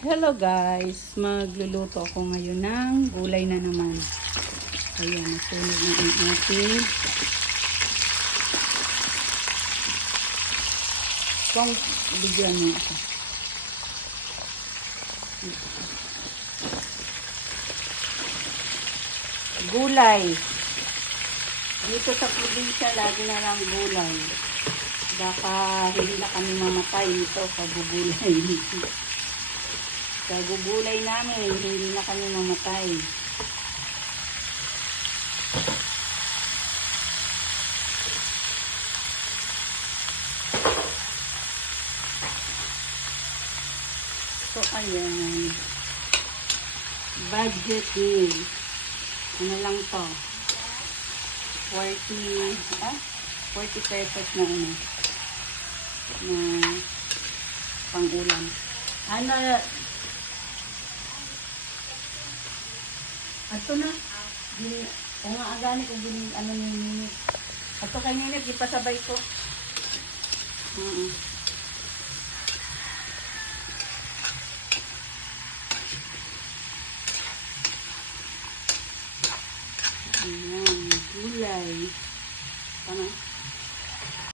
Hello guys, magluluto ako ngayon ng gulay na naman. Ayan, nasunog na ang ating kung bigyan mo ako. Gulay. Dito sa probinsya, lagi na lang gulay. Baka hindi na kami mamatay nito sa gugulay. Sa gugulay namin, hindi na kami mamatay. So, ayan. Budget meal. Ano lang to? 40 pesos na ano. Na pang-ulam. Ano, ato na. Kung nga agani kung gini, ano ni minute. Ato kay minute, ipasabay ko. Ayan, gulay. Tama.